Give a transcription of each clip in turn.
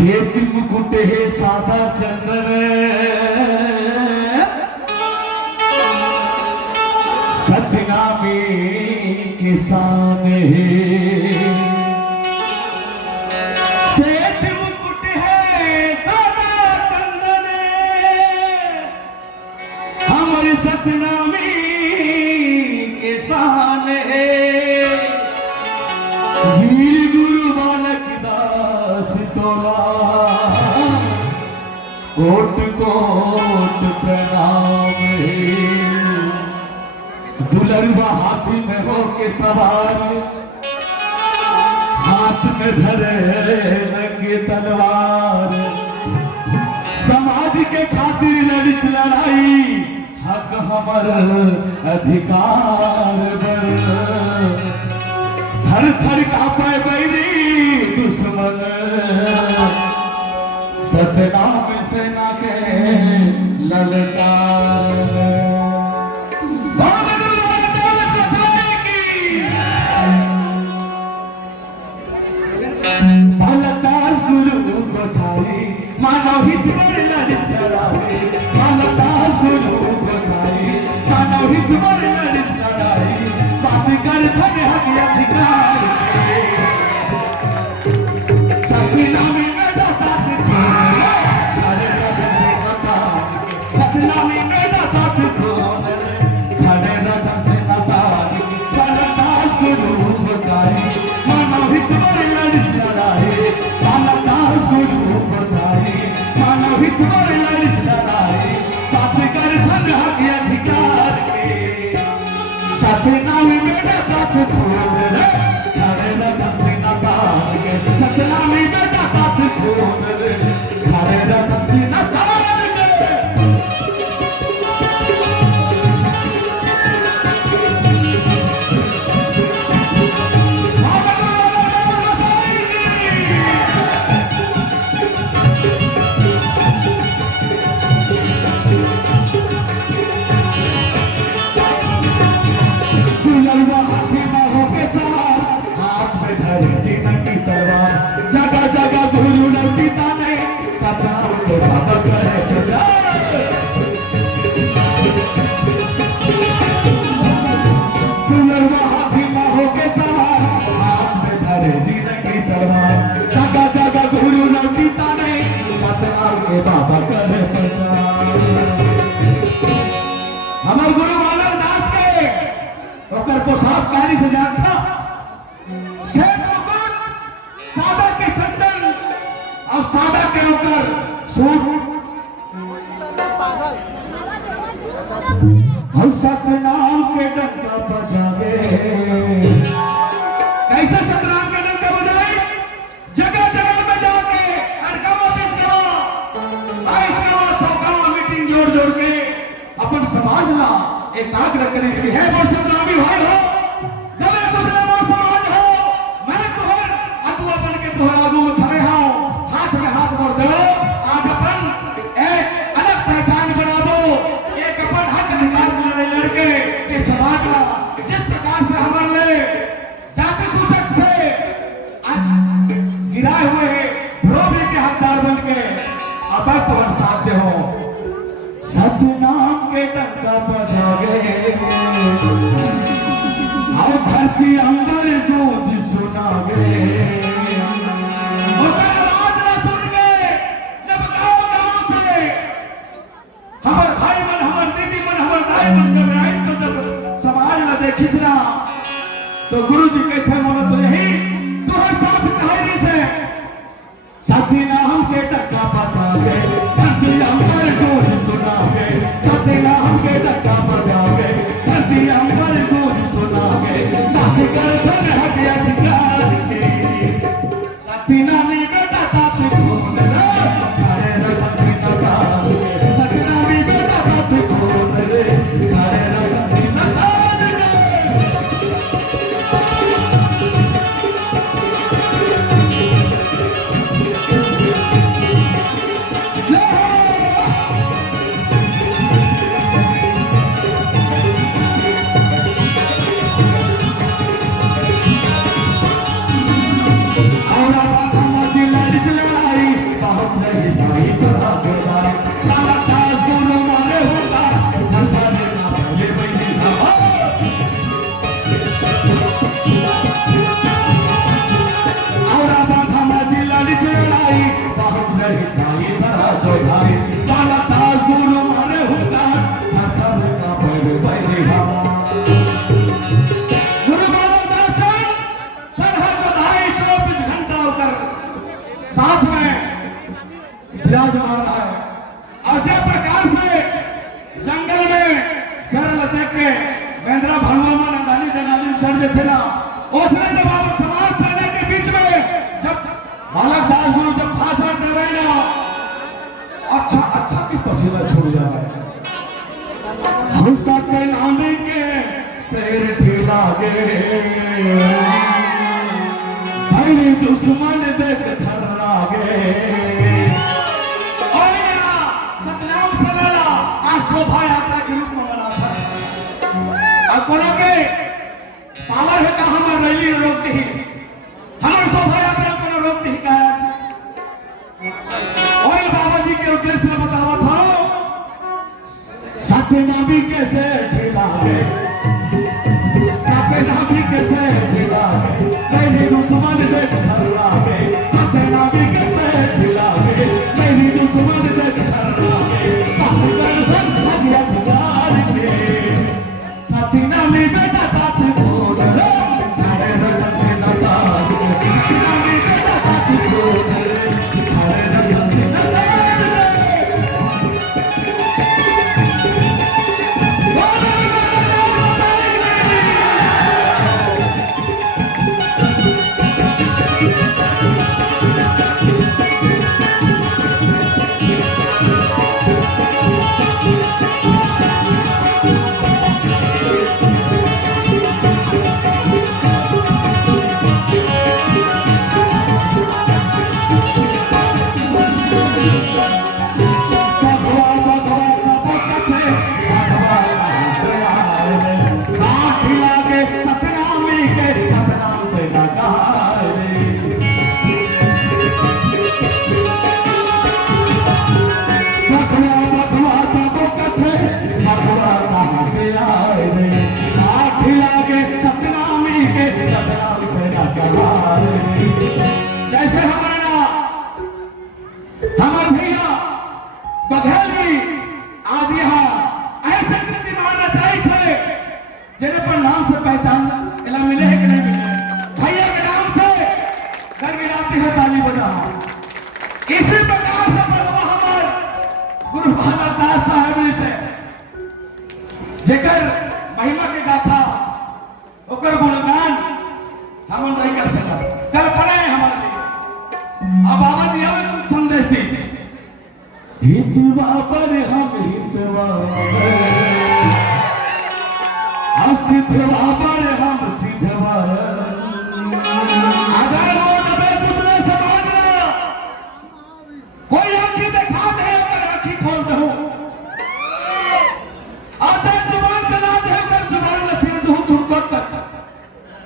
सेठ मुकुट है सादा चंदन सतनामी किसान है। सेठ मुकुट है सादा चंदन हमारे सतनामी किसान है। वीर गुरु बालक दास तोला कोट कोट प्रणाम है। दुलरुआ हाथी में हो के सवार हाथ में धरे नंगे तलवार समाज के खातिर लड़िच लड़ाई हक हमर अधिकार बर थर थर कांपे बैरी दुश्मन सतनाम सेना के ललकार। भलदास गुरु गोसाई मानव हित पर लड़ित लड़ाई। भलदास गुरु गोसाई मानव हित पर लड़ित लड़ाई। बात कर धन हक अधिकार सतनामी में दाता खड़े रतन से माता। सतनामी में दाता खड़े रतन से माता। भलदास गुरु गोसाई मानव हित पर लड़ित लड़ाई। भलदास गुरु गोसाई मानव हित पर लड़ित लड़ाई। बात कर धन हक अधिकार के सतनामी में दाता खड़े रतन से माता। सतनामी में दाता खड़े रतन से माता। जगह जगह गुरु लौटीता नहीं सतनाम के बाबा करे दुलरुआ हाथी बाहों के सवार हाथ में धरे जीवन की तलवार। जगह जगह गुरु लौटीता नहीं सतनाम के बाबा करे हमारे गुरु बालक दास के ओकर पोशाक कारी से जानता सादा के चंदन और सादा के ऊपर सूट हम सतनाम के डंका बजावे। कैसे सतनाम के डंका बजाए जगह जगह में जाके अड़कम ऑफिस के मीटिंग जोड़ जोड़ के अपन समाज ला एकाग्र करे कि है वो सतनामी भाई हो दबे गुजरे वो समाज हो मैं तोहर अतुआ बन के तोहर आगू में खड़े हो हाथ में हाथ मोड़ दो। आज अपन एक अलग पहचान बना दो एक अपन हक अधिकार में लड़के इस समाज का जिस प्रकार से हमारे जाति सूचक से गिराए हुए विरोधी के हकदार बन के अब तोहर साथ हो सतनाम के डंका बजावे। और धरती अंदर गूंज सुनावे। हमारे भाई मन हमारे दीदी मन हमारे दाई मन कर रहे हैं तो जब समाज में देखिए तो गुरु जी कहते बोलो तो यही तुम्हारे साथ चाहेरी से सतनाम के डंका बजावे। धरती अंबर गूंज सुनावे। सतनाम के डंका बजावे। धरती अंबर गूंज सुनावे। ताकि कर धन हक अधिकार के सतनामी में दाता खोल रे खड़े रतन से माता। सतनामी में दाता खोल रे खड़े रतन से माता। और विराजमान रहा है। और जिस प्रकार से जंगल में सर लटक के बेंद्रा भरवा में नंदानी जनानी चढ़ थे ना, उसने जब आप समाज सेना के बीच में जब बालक दास गुरु जब भाषण देवे ना, अच्छा की पसीना छोड़ जाए। हम सबके नामे के शेर ठेला गे, भाई दुश्मन देख थर लागे। और यहाँ सतनाम सलाला आज शोभा यात्रा के रूप में मना था। अब बोलो के पावर है कहाँ में रैली रोकती ही, हमारे शोभा यात्रा को रोकती ही कहा। और बाबा जी के उद्देश्य में बतावा था, सत्यनामी कैसे ठेला है, सत्यनामी कैसे ठेला है, मेरी दुश्मन देख धर लागे। सत्यनामी कैसे ठेला है, मेरी दुश्मन देख धर लागे। सत्यनामी बेटा साथी बोल रे, अरे रंग ना तार, सत्यनामी बेटा साथी बोल रे, अरे रंग ना तार। जैसे हमारा हमारे भैया बघेली आज यहाँ ऐसे कीर्तिमान रचाई से, जिन्हें पर नाम से पहचान इला मिले है कि नहीं मिले। भैया के नाम से गर्विराती है ताली बजा। इसी प्रकार से प्रभु हमार गुरु भागवत दास साहब जी से जेकर महिमा के गाथा ओकर गुणगान हम नहीं कर सकता, कल्पना है हमारे लिए। अब बाबा जी हमें कुछ संदेश दी। हितवा पर हम हितवा, सिद्धवा पर हम सिद्धवा। अगर वो नबे पुतले समाज कोई आंखी दिखा दे, अगर आंखी खोल दो, अगर जुबान चला दे, अगर जुबान नसीब दूं छुपक कर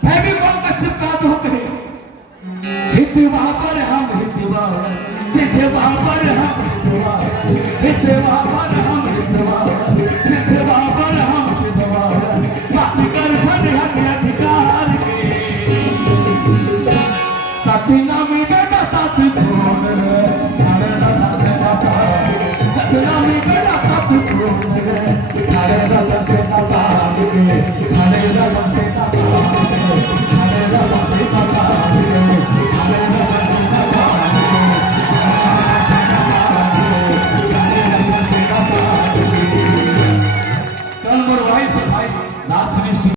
फेविकॉल का चिपका दो कहे। हितवा पर हम हितवा, सिद्धवा पर हम सिद्धवा, हितवा पर हम हितवा, सिद्धवा पर हम सिद्धवा। बाकी कर फल हक अधिकार के, सत्यनामी बेटा साथी बोल